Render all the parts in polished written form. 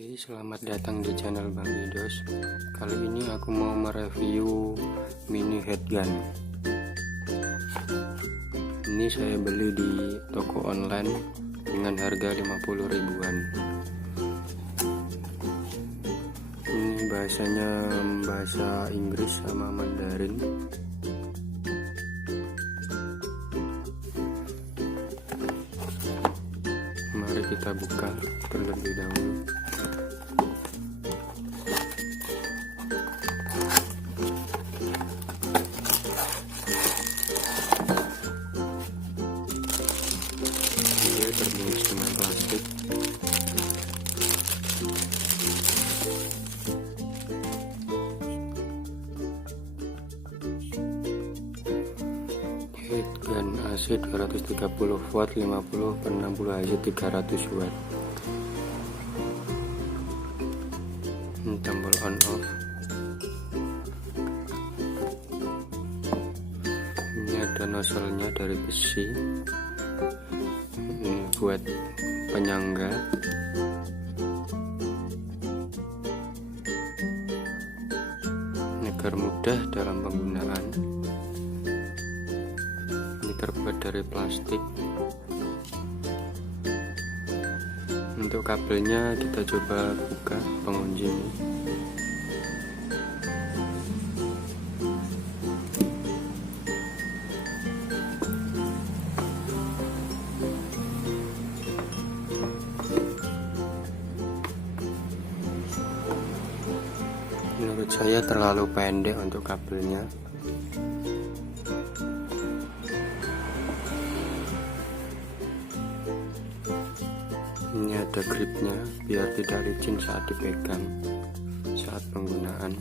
Oke, selamat datang di channel Bang Idos. Kali ini aku mau mereview mini headgun. Ini saya beli di toko online dengan harga 50 ribuan. Ini bahasanya bahasa Inggris sama Mandarin. Mari kita buka terlebih dahulu. Dia terbungkus dengan plastik. Headgun AC 230 watt 50 per 60 AC 300 watt. Ini tombol on off. Ini ada nozzle-nya dari besi. Ini buat penyangga. Agar mudah dalam penggunaan. Ini terbuat dari plastik. Untuk kabelnya kita coba buka pengunci ini. Menurut saya terlalu pendek untuk kabelnya. Ini ada gripnya biar tidak licin saat dipegang saat penggunaan.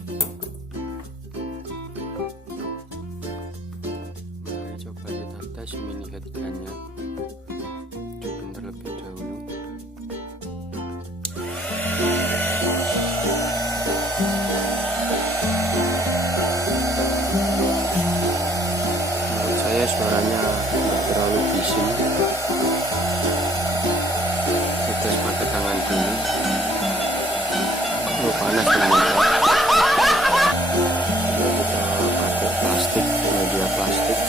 Mari coba kita tes mini headgunnya terlebih dahulu. Menurut saya suaranya tidak terlalu bising. Tes pakai tangan dulu. Panas ternyata. Kita pakai plastik, media plastik.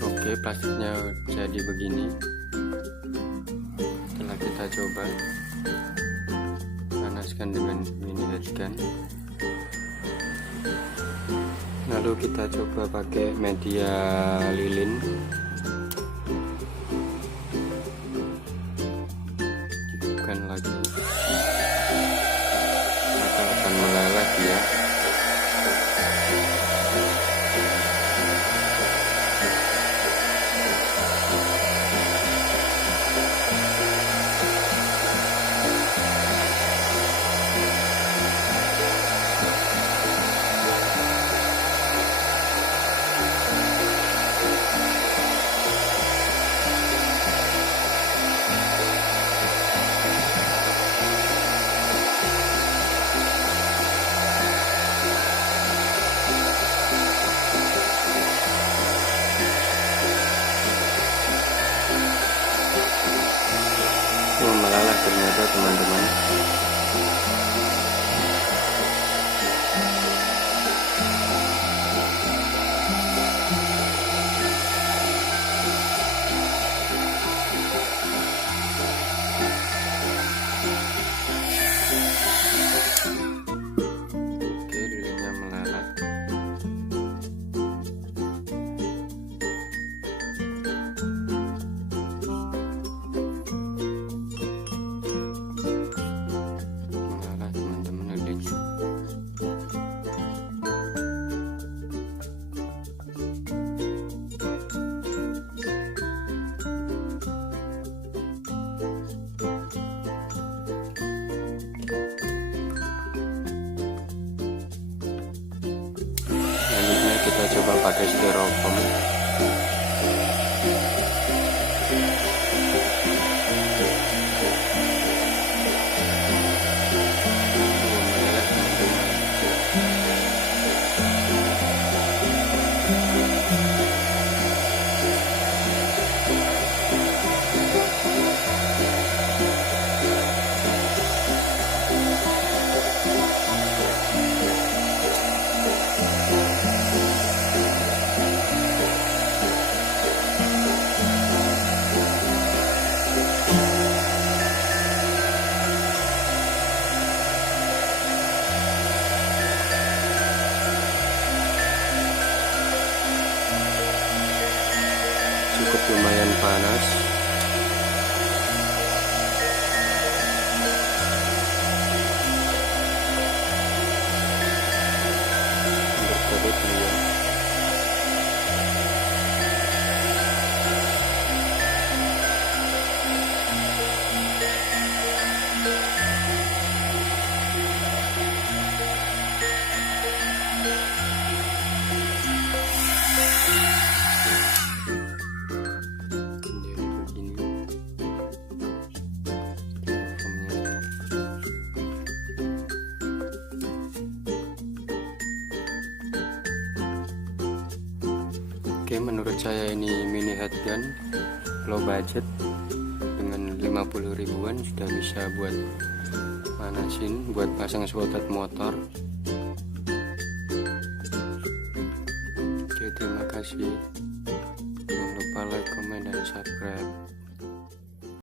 Oke, plastiknya jadi begini. Setelah kita coba panaskan dengan mini headgun, lalu kita coba pakai media lilin. Hidupkan lagi, maka akan meleleh dia. Meleleh ternyata teman-teman. Oke, lilinnya meleleh. pakai styrofoam. Cukup lumayan panas. Berkedut dia. Oke, menurut saya ini mini headgun low budget dengan 50 ribuan sudah bisa buat manasin, buat pasang swotad motor. Oke, terima kasih. Jangan lupa like, comment, dan subscribe.